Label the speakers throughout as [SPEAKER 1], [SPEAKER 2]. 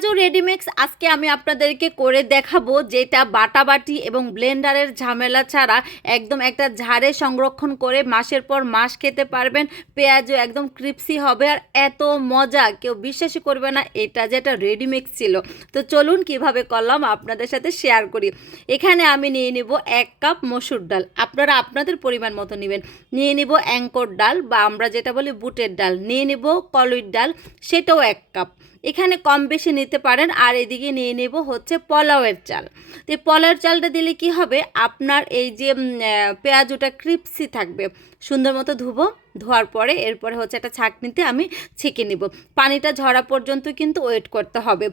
[SPEAKER 1] পেঁয়াজও রেডিমিক্স আজকে আমি আপনাদেরকে করে দেখাবো যেটা বাটাবাটি এবং ব্লেন্ডারের ঝামেলা ছাড়া একদম একটা ঝাড়ে সংরক্ষণ করে মাসের পর মাস খেতে পারবেন। পেঁয়াজও একদম ক্রিপসি হবে আর এত মজা, কেউ বিশ্বাসই করবে না এটা যেটা রেডিমিক্স ছিল। তো চলুন কীভাবে করলাম আপনাদের সাথে শেয়ার করি। এখানে আমি নিয়ে নিব এক কাপ মসুর ডাল। আপনারা আপনাদের পরিমাণ মতো নেবেন। নিয়ে নিব অ্যাঙ্কর ডাল বা আমরা যেটা বলি বুটের ডাল। নিয়ে নিব কলইর ডাল, সেটাও এক কাপ। এখানে কম বেশি নিতে পারেন আর এদিকে নিয়ে নেব হচ্ছে পোলাওয়ের চাল। তো এই পোলাওয়ের চালটা দিলে কি হবে? আপনার এই যে পেঁয়াজুটা ক্রিপসি থাকবে। সুন্দর মতো ধুবো ধোয়ার পরে এরপরে হচ্ছে একটা ছাঁকনিতে আমি ছেঁকে নিব। পানিটা ঝরা পর্যন্ত কিন্তু ওয়েট করতে হবে।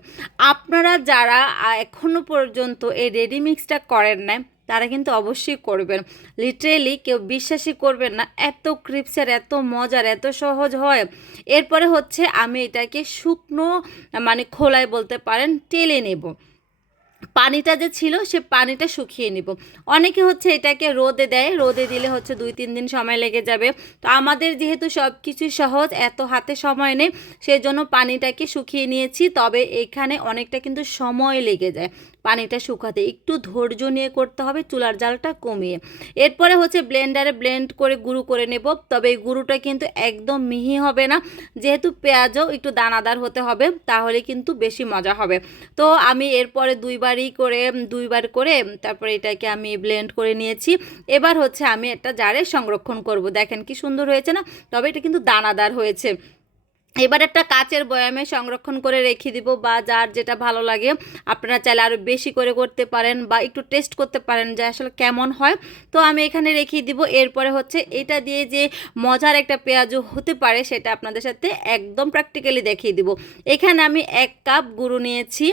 [SPEAKER 1] আপনারা যারা আহ, এখনও পর্যন্ত এই রেডি মিক্সটা করেন না তারা কিন্তু অবশ্যই করবেন। লিটারেলি কেউ বিশ্বাসই করবেন না। এত ক্রিপসের, এত মজার, এত সহজ হয়। এরপরে হচ্ছে আমি এটাকে শুকনো মানে খোলায় বলতে পারেন, টেলে নেব। পানিটা যে ছিল, সে পানিটা শুকিয়ে নিব। অনেকে হচ্ছে এটাকে রোদে দেয়। রোদে দিলে হচ্ছে দুই, তিন দিন সময় লেগে যাবে। তো আমাদের যেহেতু সব কিছুই সহজ, এত হাতে সময় নেই সেই জন্য পানিটাকে শুকিয়ে নিয়েছি। তবে এখানে অনেকটা কিন্তু সময় লেগে যায়। পানিটা শুকাতে একটু ধৈর্য নিয়ে করতে হবে, চুলার জালটা কমিয়ে। এরপরে হচ্ছে ব্লেন্ডারে ব্লেন্ড করে গুঁড়ো করে নেব, তবে এই গুঁড়োটা কিন্তু একদম মিহি হবে না। যেহেতু পেঁয়াজও একটু দানাদার হতে হবে, তাহলে কিন্তু বেশি মজা হবে। তো আমি এরপরে দুইবারই করে, দুইবার করে তারপরে এটাকে আমি ব্লেন্ড করে নিয়েছি। এবার হচ্ছে আমি একটা জারে সংরক্ষণ করব। দেখেন কি সুন্দর হয়েছে না? তবে এটা কিন্তু দানাদার হয়েছে। এবার একটা কাচের বয়ামে সংরক্ষণ করে রেখে দিব বা যার যেটা ভালো লাগে। আপনারা চাইলে আরও বেশি করে করতে পারেন বা একটু টেস্ট করতে পারেন যে আসলে কেমন হয়। তো আমি এখানে রেখে দিব। এরপরে হচ্ছে এটা দিয়ে যে মজার একটা পেঁয়াজু হতে পারে সেটা আপনাদের সাথে একদম প্র্যাকটিক্যালি দেখিয়ে দিব। এখানে আমি এক কাপ গুঁড়ো নিয়েছি।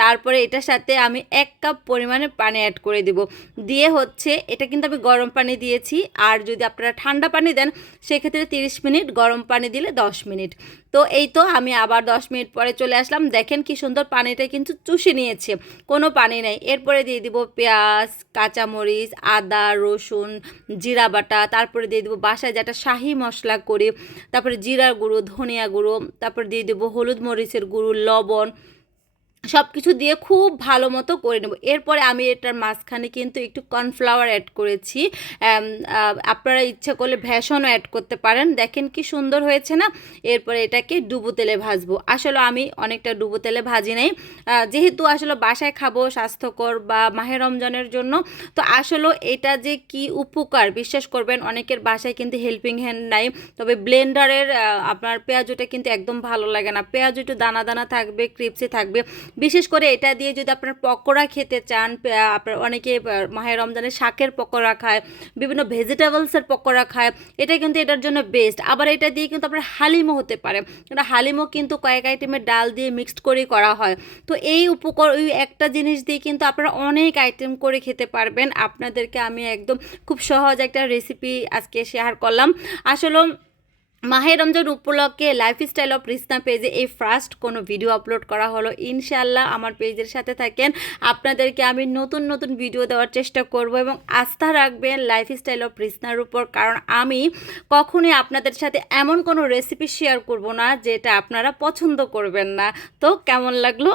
[SPEAKER 1] তারপরে এটার সাথে আমি এক কাপ পরিমাণে পানি অ্যাড করে দিব। দিয়ে হচ্ছে, এটা কিন্তু আমি গরম পানি দিয়েছি। আর যদি আপনারা ঠান্ডা পানি দেন, সেক্ষেত্রে তিরিশ মিনিট, গরম পানি দিলে দশ মিনিট। তো এই তো আমি আবার দশ মিনিট পরে চলে আসলাম। দেখেন কি সুন্দর পানিটা কিন্তু চুষে নিয়েছে। কোনো পানি নেই। এরপরে দিয়ে দিব পেঁয়াজ, কাঁচামরিচ, আদা, রসুন, জিরা বাটা। তারপরে দিয়ে দিব বাসায় যেটা শাহি মশলা করি। তারপরে জিরার গুঁড়ো, ধনিয়া গুঁড়ো। তারপরে দিয়ে দেবো হলুদ মরিচের গুঁড়ো, লবণ। সব কিছু দিয়ে খুব ভালো মতো করে নেব। এরপরে আমি এটার মাঝখানে কিন্তু একটু কর্নফ্লাওয়ার অ্যাড করেছি। আপনারা ইচ্ছে করলে ভ্যাসনও অ্যাড করতে পারেন। দেখেন কি সুন্দর হয়েছে না? এরপরে এটাকে ডুবো তেলে ভাজবো। আসলে আমি অনেকটা ডুবো তেলে ভাজি নাই। যেহেতু আসলে বাসায় খাব স্বাস্থ্যকর বা মাহে রমজানের জন্য, তো আসলে এটা যে কি উপকার, বিশ্বাস করবেন, অনেকের বাসায় কিন্তু হেল্পিং হ্যান্ড নাই। তবে ব্লেন্ডারের আপনার পেঁয়াজুটা কিন্তু একদম ভালো লাগে না। পেঁয়াজ একটু দানা দানা থাকবে, ক্রিপসি থাকবে। বিশেষ করে এটা দিয়ে যদি আপনার পকোড়া খেতে চান আপনার অনেকে আহ, মাহে রমজানে শাকের পকোড়া খায় বিভিন্ন ভেজিটেবলসের পকোড়া খায় এটা কিন্তু এটার জন্য বেস্ট আবার এটা দিয়ে কিন্তু আপনার হালিমও হতে পারে। এটা হালিমও কিন্তু কয়েক আইটেমের ডাল দিয়ে মিক্সড করেই করা হয়। তো এই উপকর ওই একটা জিনিস দিয়ে কিন্তু আপনারা অনেক আইটেম করে খেতে পারবেন। আপনাদেরকে আমি একদম খুব সহজ একটা রেসিপি আজকে শেয়ার করলাম। আসলে মাহে রমজান উপলক্ষে লাইফস্টাইল অফ রিসনা পেজে এই ফার্স্ট কোনো ভিডিও আপলোড করা হলো। ইনশাল্লাহ আমার পেজের সাথে থাকেন। আপনাদেরকে আমি নতুন নতুন ভিডিও দেওয়ার চেষ্টা করব এবং আস্থা রাখবেন লাইফস্টাইল অফ রিসনার উপর। কারণ আমি কখনোই আপনাদের সাথে এমন কোনো রেসিপি শেয়ার করব না যেটা আপনারা পছন্দ করবেন না। তো কেমন লাগল?